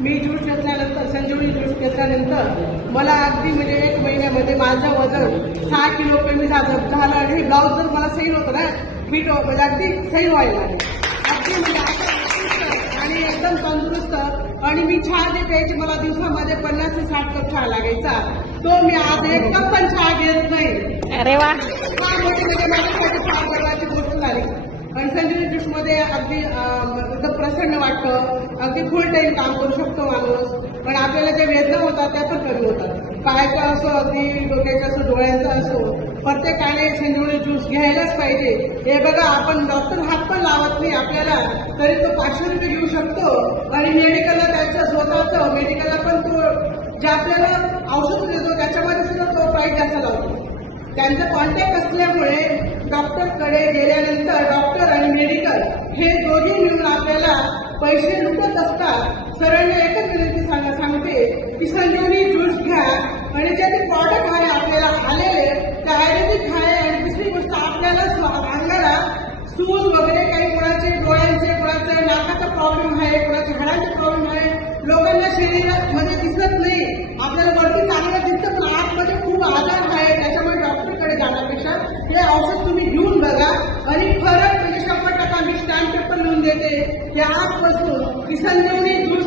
मी juice घेतल्यानंतर, संजीवनी juice घेतल्यानंतर मला अगदी म्हणजे 1 महिन्यामध्ये माझं वजन 6 किलो कमी झालं. आणि हे ब्लाऊज जर मला सैल होतं ना, फिट म्हणजे अगदी सैल व्हायला लागले, अगदी म्हणजे असं आणि एकदम तंदुरुस्त. आणि मी चहा जे प्यायचे, मला दिवसामध्ये 50 ते 60 कप चहा लागायचा, तो मी आज 1 कप पण चहा घेत नाही. अरे वा. म्हणजे माझ्यासाठी फार गर्वाची गोष्ट झाली. आणि संजीवनी ज्यूसमध्ये अगदी एकदम प्रसन्न वाटतं, अगदी फुल टाईम काम करू शकतो माणूस. पण आपल्याला ज्या वेदना होतात त्या पण कमी होतात, पायाचा असो, अगदी डोक्याचा असो, डोळ्यांचा असो. प्रत्येकाने संजीवनी ज्यूस घ्यायलाच पाहिजे. हे बघा, आपण डॉक्टर हात पण लावत नाही आपल्याला, तरी तो 500 रुपये घेऊ शकतो. आणि मेडिकलला त्याचं स्वतःचं मेडिकलला पण तो जे आपल्याला औषध देतो त्याच्यामध्ये सुद्धा तो प्राईस जास्त लावतो. त्यांचा कॉन्टॅक्ट असल्यामुळे डॉक्टरकडे गेल्यानंतर डॉक्टर आणि मेडिकल हे दोन्ही मिळून आपल्याला पैसे लुटत असतात. सरांना एकच विनंती सांगते की संजीवनी ज्यूस घ्या. आणि जे ते प्रॉडक्ट आहे आपल्याला आलेले ते आयुर्वेदिक आहे. आणि दुसरी गोष्ट, आपल्याला अंगाला सूज वगैरे काही, कोणाचे डोळ्यांचे, कोणाचे नाकाचा प्रॉब्लेम आहे, कोणाचे हाडांचे प्रॉब्लेम आहे. लोकांना शरीरामध्ये दिसत नाही, आपल्याला वरती चांगलं दिसतं पण आतमध्ये खूप आजार आहे. त्याच्यामुळे डॉक्टरकडे जाण्यापेक्षा हे औषध तुम्ही घेऊन बघा. आणि फरक म्हणजे 100% मी स्टॅम्प पेपर लिहून देते की आजपासून संजीवनी ज्यूस